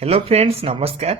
Hello friends नमस्कार।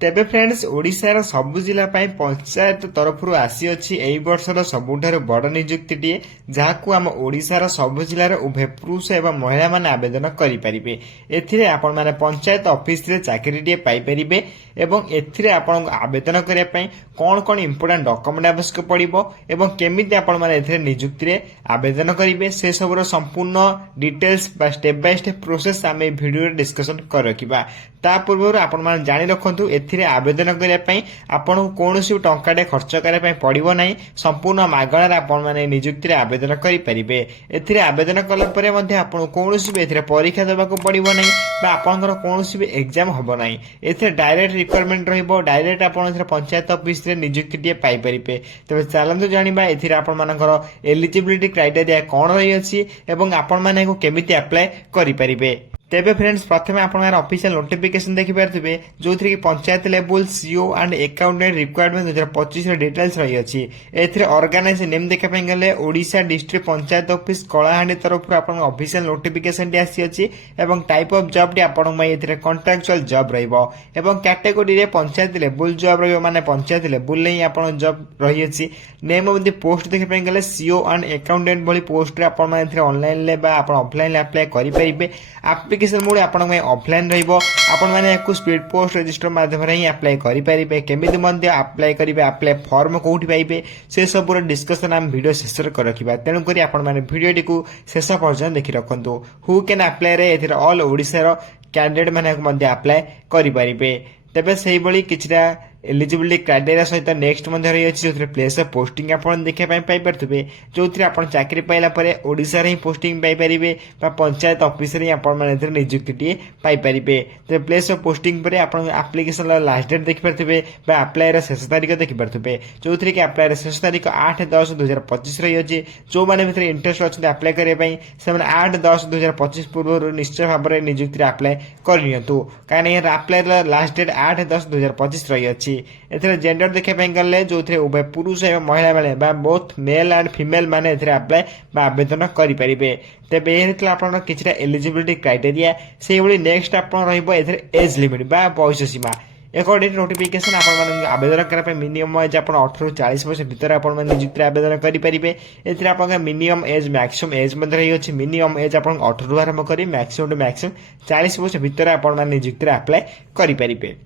तेबे friends ओडिशार सबु जिला पाई पंचायत तरफरु आसी अछि एई वर्षर सबुठारु बड़ नियुक्तिटिए जाहाकु आम ओडिशार सबु जिलार उभय पुरुष एवं महिला माने आवेदन करि परिबे। एथिरे आपण माने पंचायत ऑफिस रे चाकरीटिए पाई परिबे एवं एथिरे आपण आवेदन करिया पई कोन कोन इंपोर्टेंट डॉक्यूमेंट आवश्यक पड़िबो एवं केमिति आपण माने एथिरे नियुक्ति रे आवेदन करिवे से सबरो संपूर्ण डिटेल्स बा स्टेप बाय स्टेप प्रोसेस आमे वीडियो रे डिस्कशन कर रखिबा। ता पूर्व आपण माने जानि रखंतु एथिरे आवेदन करिया पई आपण कोनोसी टंकाटे खर्च करिया पई पड़िबो नाही। संपूर्ण मागणार आपण माने नियुक्ति रे आवेदन करि परिबे। एथिरे आवेदन कला परे मध्ये आपण कोनोसी भी एथिरे परीक्षा देबाको पड़िबो नाही बा आपनकर कोनोसी भी एग्जाम हबो नाही। एथिरे डायरेक्ट रिक्वायरमेंट रहिबो। डायरेक्ट आपण एथिरे पंचायत ऑफिस रे नियुक्तिटिए पाई परिबे। तबे चलंतु जानिबा एथिरे आपण मानकर एलिजिबिलिटी क्राइटेरिया कोन रही अछि एवं आपण माने को केमिति अप्लाई करि परिबे। तेबे फ्रेंड्स प्रथमे आपनकर ऑफिशियल नोटिफिकेशन देखि पारथिबे जोथि कि panchayat level CO and accountant requirement 2025 रो डिटेल्स रही अछि। एथिरे ऑर्गेनाइज नेम देखा पय गले ओडिशा डिस्ट्रिक्ट पंचायत ऑफिस कलाहांडी तरफ आपन ऑफिशियल नोटिफिकेशन टी आसी अछि एवं टाइप ऑफ जॉब टी आपन मय एथिरे कॉन्ट्रैक्चुअल जॉब रहइबो एवं कैटेगरी रे पंचायत लेवल जॉब रहइबो माने पंचायत लेवल ले आपन जॉब रही अछि। नेम ऑफ द पोस्ट देखा पय गले सीओ एंड अकाउंटेंट भली पोस्ट रे आपन एथिरे ऑनलाइन ले बा आपन ऑफलाइन ले अप्लाई करि परिबे। एप्लिकेशन मोड आपण में ऑफलाइन रहिबो। आपण माने एकु स्पीड पोस्ट रजिस्टर माध्यम रे ही अप्लाई करि परिबे। केमिति मध्ये अप्लाई करिवे अप्लाई फॉर्म कोठी पाइबे से सब पूरा डिस्कशन हम वीडियो शेष रे कर रखिबा। तेनु करी आपण माने वीडियो टिकु शेष पर्यंत देखि रखंतु। हु कैन अप्लाई रे एथिर ऑल ओडिसा रो कैंडिडेट माने मध्ये अप्लाई करि परिबे। तबे सेही बळी किछरा एलिजिबिलिटी क्राइटेरिया सहित नेक्स्ट मध्ये रही अछि जोथि प्लेस ऑफ पोस्टिंग आपण देखै पाई परथुबे जोथि आपण चाकरी पाइला परे ओडिसा रे पोस्टिंग पाई परिबे बा पंचायत ऑफिस रे आपण माने एथि नियुक्ति पाई परिबे। ते प्लेस ऑफ पोस्टिंग परे आपण एप्लिकेशन लास्ट डेट देखि परथुबे बा अप्लाई रे शेष तारिख देखि परथुबे जोथि कि अप्लाई रे शेष तारिख 8/10/2025 रही अछि। जो माने भितर इंटरेस्ट अछि अप्लाई करे पई से माने 8/10/2025 पूर्व निश्चय भाबरे नियुक्ति रे अप्लाई करनियंतु काने ये अप्लाई रे लास्ट डेट 8/10/2025 रही अछि। एथरे जेंडर देखे पे गले जो उभय पुरुष एवं महिला माने बा बोथ मेल एंड फीमेल माने एथरे अप्लाई बा आवेदन करि परिबे। तेबे एथले आपण किछरा एलिजिबिलिटी क्राइटेरिया से बळी नेक्स्ट आपण रहइबो एथरे एज लिमिट बा बयस सीमा अकॉर्डिंग नोटिफिकेशन आपण माने आवेदन करा पे मिनिमम एज आपण 18 ରୁ 40 वर्ष भीतर आपण माने नियुक्ति आवेदन करि परिबे। एथरे आपण मिनिमम एज मैक्सिमम एज मध्ये रही अछि। मिनिमम एज आपण 18 ରୁ आरंभ करी मैक्सिमम टू मैक्सिमम 40 वर्ष भीतर आपण माने नियुक्ति अप्लाई करि परिबे।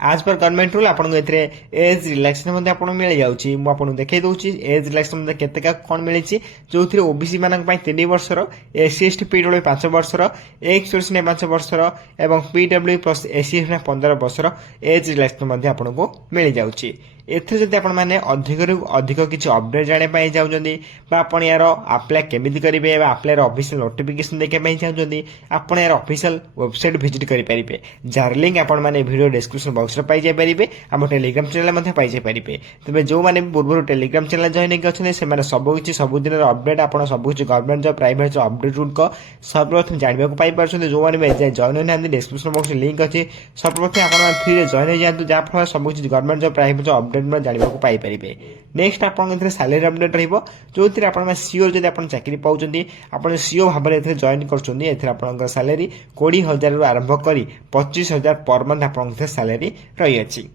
आज पर गवर्नमेंट रूल आपन एथरे एज रिलैक्सेशन मध्ये आपन मिल जाउची। मु आपन देखै दउची एज रिलैक्सेशन मध्ये केते का कोन मिलिची जोथि ओबीसी मानक पई 3 वर्षर एससी एसटी पीडब्ल्यू 5 वर्षर एक्स सर्विस 5 वर्षर एवं पीडब्ल्यू प्लस एससी 15 वर्षर एज रिलैक्सेशन मध्ये आपन को मिल जाउची। एथे जदि आपण माने अधिक किछि अपडेट जाने पाई जाउजंदी बा आपण यार अप्लाई केमिति करिवे बा अप्लाई रो ऑफिशियल नोटिफिकेशन देखे पाई जाउजंदी आपण यार ऑफिशियल वेबसाइट विजिट करि परिबे। जार लिंक आपण माने वीडियो डिस्क्रिप्शन बॉक्स रे पाई जाय परिबे। हम टेलीग्राम चैनल मध्ये पाई जाय परिबे। तबे जो माने पूर्व टेलीग्राम चैनल जॉइन के अछने से माने सब किछि सब दिन रो अपडेट आपण सब किछि government job private job update रूट को सर्वप्रथम जानिबा को पाई परछन। जो माने जाय जॉइन होना डिस्क्रिप्शन बॉक्स लिंक अछि सर्वप्रथम आपण फ्री रे जॉइन हो जातु जा फल सब किछि government job private job update में जानिबा को पाई परिबे। नेक्स्ट आपण एथरे सैलरी अपडेट रहइबो जोथि आपण में सीओ जदि आपण चाकरी पाउचंदी आपण सीओ भाबरे एथरे जॉइन करचंदी। एथरे आपण सैलरी 20,000 रु आरंभ करी 25,000 पर मंथ आपण एथरे सैलरी रही अछि।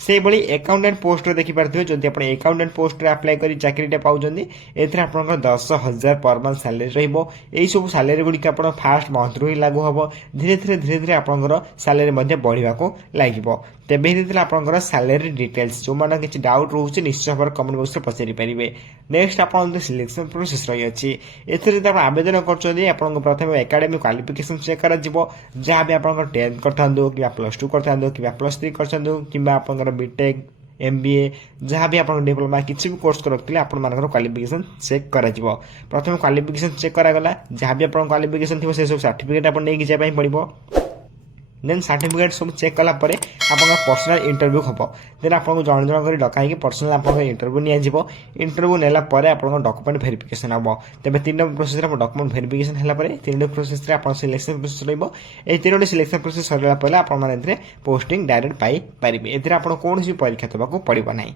से बळी अकाउंटेंट पोस्ट देखि पारथिबे जदि आपण अकाउंटेंट पोस्ट रे अप्लाई करी चाकरीटा पाउचंदी एथरे आपण 10,000 पर मंथ सैलरी रहइबो। एई सब सैलरी गुडी के आपण फर्स्ट मंथ रु ही लागू हबो। धीरे धीरे आपण सैलरी मध्ये बढ़िबा को लागिबो। तेबे हितला आपनकर सैलरी डिटेल्स जो माने किछि डाउट रहउछि निश्चय भाबरे कमेंट बॉक्स रे पचारि परिबे। नेक्स्ट आपन सिलेक्शन प्रोसेस रही अछि। एथरे जब आवेदन करछोदी आपन प्रथमे एकेडमिक क्वालिफिकेशन चेक करा जिवो जहा भी आपन 10 करथांदो कि +2 करथांदो कि +3 करथांदो किबा आपन बीटेक एमबीए जहाँ भी आपन डिप्लोमा किछि भी कोर्स करथिले आपन मानकर क्वालिफिकेशन चेक करा जिवो। प्रथमे क्वालिफिकेशन चेक करा गला जहाँ भी आपन क्वालिफिकेशन थिबो से सब सर्टिफिकेट आपन नै कि जे पई पड़िबो। देन सर्टिफिकेट सब चेक कला परे आपन पर्सनल इंटरव्यू हबो। देन आपन जण जण करी डकाई कि पर्सनल आपन इंटरव्यू निया जिवो। इंटरव्यू नेला परे आपन डॉक्यूमेंट वेरिफिकेशन हबो। तबे 3 नंबर प्रोसेस रे डॉक्यूमेंट वेरिफिकेशन हला परे 3 नंबर प्रोसेस रे आपन सिलेक्शन प्रोसेस रहइबो। ए 3 सिलेक्शन प्रोसेस सरला परे आपन माने एथरे पोस्टिंग डायरेक्ट पाई परिबे। एथरे आपन कोनोसी परीक्षा देबाको पड़िबो नाही।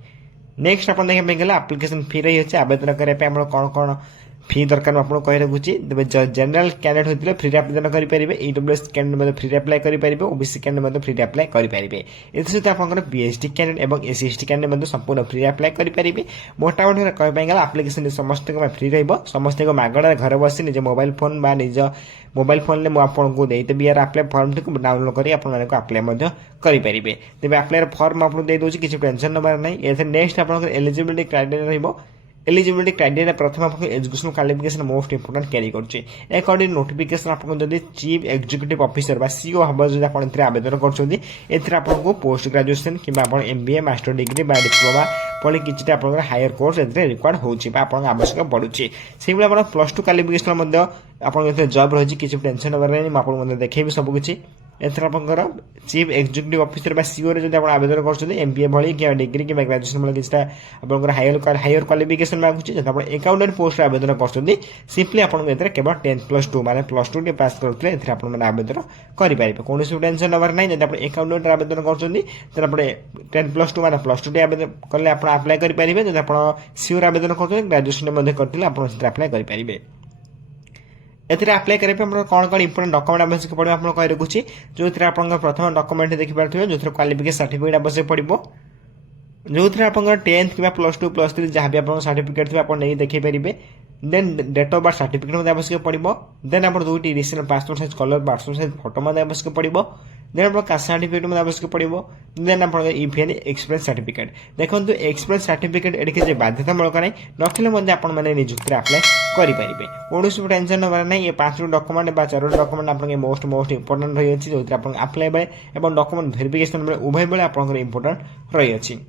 नेक्स्ट अपन देखे पे गेला एप्लिकेशन फी रही अछि। आवेदन करे पे हमर कोन कोन फी दरकार आपको कही रखुच्छी तेज जनरल कैंडिडेट होते फ्री आवेदन करेंगे ईडब्ल्यूएस कैंडिडेट फ्री अप्लाई करेंगे ओबीसी कैंडिडेट फ्री अप्लाई करेंगे सहित आप पीएचडी कैंडिडेट और एससी कैंडिडेट संपूर्ण फ्री अप्लाई करेंगे मोटामोटी कहगला आप्लिकेसन समस्त फ्री समस्त मागणार घर बस निज मोबाइल फोन बा निज मोबाइल फोन में आपको देदेवी यार अप्लाई फर्म टी डाउनलोड कर अप्लाई करेंगे तेज अप्लाई फर्म आपको देदे किसी टेंशन नबार ना ये नेक्स्ट आप एलिजिबिलिटी क्राइटेरिया एलिजिबिलिटी क्राइटेरिया प्रथम आपको education qualification most important carry करछे अकॉर्डिंग नोटिफिकेशन आपको जदि चीफ एग्जीक्यूटिव ऑफिसर बा सीओ हबो जदि आपण एथरे आवेदन करछोदी एथरे आपको पोस्ट ग्रेजुएशन किबा आपण एमबीए मास्टर डिग्री बा डिप्लोमा पली किछटा आपण हायर कोर्स एथरे रिक्वायर्ड होउची बा आपण आवश्यक पडुची सेबले आपण +2 क्वालिफिकेशन मध्ये आपण एथरे जॉब रहिची किछि टेंशन नबर नै आपण मध्ये देखेबी सब किछि एथर आपंकर चीफ एग्जीक्यूटिव ऑफिसर बा सीओ रे जदि आपण आवेदन करछोदी एमबीए भली कि डिग्री कि ग्रेजुएशन भली किछटा आपनकर हायर क्वालिफिकेशन मागुची जदि आपण अकाउंटेंट पोस्ट आवेदन करछोदी सिंपली आपण एथरे केवल 10+2 माने +2 टे पास करथले एथरे आपण माने आवेदन करि पारिबे कोनोसी टेंशन नबर नै जदि आपण अकाउंटेंट आवेदन करछोदी त आपण 10+2 माने +2 टे आवेदन करले आपण अप्लाई करि पारिबे जदि आपण सीओ आवेदन करछोदी ग्रेजुएशन मध्ये करथिले आपण एथरे अप्लाई करि पारिबे एथरे अप्लाई करबे हमर कोन कोन इंपोर्टेंट डॉक्यूमेंट आवश्यक पड़ो आपन कहि रखुची जो थरे आपन प्रथम डॉक्यूमेंट देखि पारथिबे जो थरे क्वालिफिकेशन सर्टिफिकेट आवश्यक पड़िबो जो थरे आपन 10th किबा +2 +3 जहां भी आपन सर्टिफिकेट थिबे आपन नै देखि परिबे then date of birth certificate मध्ये आवश्यक पड़िबो देन आपन दुईटी recent passport size colour passport size photo मध्ये आवश्यक पड़िबो देन आपन कास्ट सर्टिफिकेट मध्ये आवश्यक पड़िबो देन आपन ईपीएन एक्सपीरियंस सर्टिफिकेट देखंतु एक्सपीरियंस सर्टिफिकेट एडिके जे बाध्यतामूलक नै नथिले मध्ये आपन माने नियुक्ति अप्लाई करि परिबे कोनोसी टेंशन नबर नै ये 5 डॉक्यूमेंट बा 4 डॉक्यूमेंट आपन मोस्ट इंपोर्टेंट रही अछि जो आपन अप्लाई बेले एवं डॉक्यूमेंट वेरिफिकेशन बेले उभय बेले आपन इंपोर्टेंट रही अछि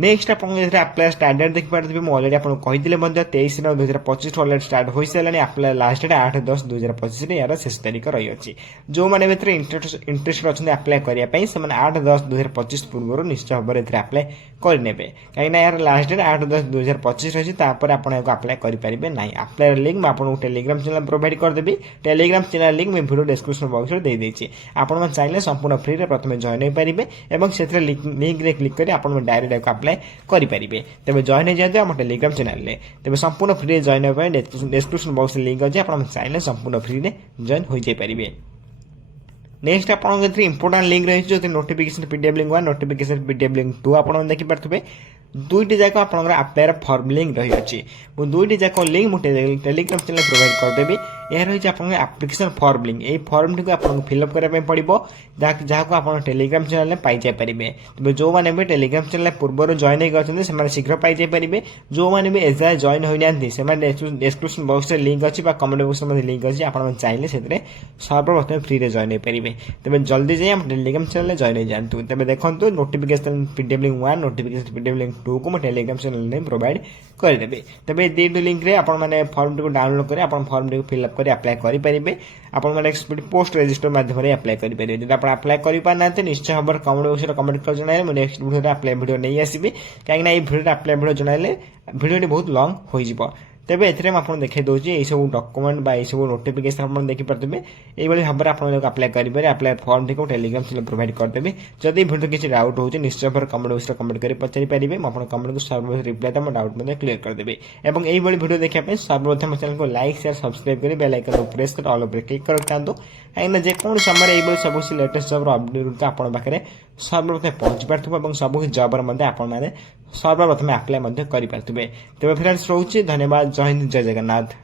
नेक्स्ट आप अप्लाई स्टार्ट डेट देखि पारथिबे म ऑलरेडी आपन कहिदिले मध्ये 23/9/2025 ऑलरेडी स्टार्ट होई सलानी अप्लाई लास्ट डेट 8/10/2025 रे यार शेष तारीख रही अछि जो माने बेतरे इंटरेस्ट अछन अप्लाई करिया पई से माने 8/10/2025 पूर्व निश्चय भाबरे एथरे अप्लाई करि नेबे काई ना यार लास्ट डेट 8/10/2025 रही तापर आपन एको अप्लाई करि परिबे नै अप्लाई लिंक म आपन टेलीग्राम चैनल प्रोवाइड कर देबी टेलीग्राम चैनल लिंक में वीडियो डिस्क्रिप्शन बॉक्स रे दे देछि आपन मन चाहिले संपूर्ण फ्री रे प्रथमे जॉइन होई परिबे एवं सेथरे लिंक रे क्लिक करी आपन डायरेक्ट एको अप्लाई करि परिबे तबे जॉइन जाते हम टेलीग्राम चैनल ले तबे संपूर्ण फ्री जॉइन होबे डिस्क्रिप्शन बॉक्स लिंक अछि आपन चाहिले संपूर्ण फ्री रे जॉइन होई जाय परिबे नेक्स्ट आपन के इंपोर्टेंट लिंक रही जो notification PDF link 1 notification PDF link 2 आपन देखि पारथबे दुईटी जाक आपनकर अप्लाई फॉर्म लिंक रही अछि मु दुईटी जाक लिंक मु टेलीग्राम चैनल प्रोवाइड कर देबी ए रही जे आपन एप्लीकेशन फॉर्म लिंक ए फॉर्म टी को आपन फिल अप करे पड़िबो जहा को आपन टेलीग्राम चैनल में पाई जाय परिबे तबे जो माने भी टेलीग्राम चैनल पूर्व जॉइन हे गछन से माने शीघ्र पाई जाय परिबे जो माने भी एजा जॉइन होई नांती से माने डिस्क्रिप्शन बॉक्स रे लिंक अछि बा कमेंट बॉक्स में लिंक अछि आपन चाहिले सेतरे सर्वप्रथम फ्री रे जॉइन हे परिबे तबे जल्दी जाय हम टेलीग्राम चैनल जॉइन हे जानतु तबे देखंतु notification PDF link 1 notification PDF link 2 को टेलीग्राम चैनल ने प्रोवाइड कर देबे तबे दीटू लिंक रे आपण माने फॉर्म टी को डाउनलोड करे आपण फॉर्म टी को फिल अप करे अप्लाई करि परिबे आपण माने स्पीड पोस्ट रजिस्टर माध्यम रे अप्लाई करि परिबे जदि आपण अप्लाई करि पानाते निश्चय हबर कमेंट बॉक्स रे कमेंट कर जणाले म नेक्स्ट वीडियो रे अप्लाई वीडियो नै आसीबे काहे ना ए वीडियो रे अप्लाई वीडियो जणाले वीडियो टी बहुत लॉन्ग होई जिवो तेबे एथरे आपण देखै दोची ए सब डॉक्यूमेंट बा ए सब नोटिफिकेशन आपण देखि परतबे एई बली हबर आपण लोग अप्लाई करि पारे अप्लाई फॉर्म टी को टेलीग्राम चैनल प्रोवाइड कर देबे जदि वीडियो किछि डाउट होचे निश्चय पर कमेंट बॉक्स रे कमेंट करि पचारि परिबे म आपण कमेंट को सर्व रिप्लाई तम डाउट मध्ये क्लियर कर देबे एवं एई बली वीडियो देखै पे सर्वप्रथम चैनल को लाइक शेयर सब्सक्राइब करि बेल आइकन को प्रेस कर ऑल पर क्लिक कर तांदो काइना जे कोन समय एई बली सब लेटेस्ट जॉब अपडेट आपण पाखरे सर्वप्रथम पहुंच पारथबो एवं सब जॉब मध्ये आपण माने सर्वप्रथम अप्लाई मध्ये करि पारथबे तबे फ्रेंड्स रहउची धन्यवाद जय हिंद जय जगन्नाथ।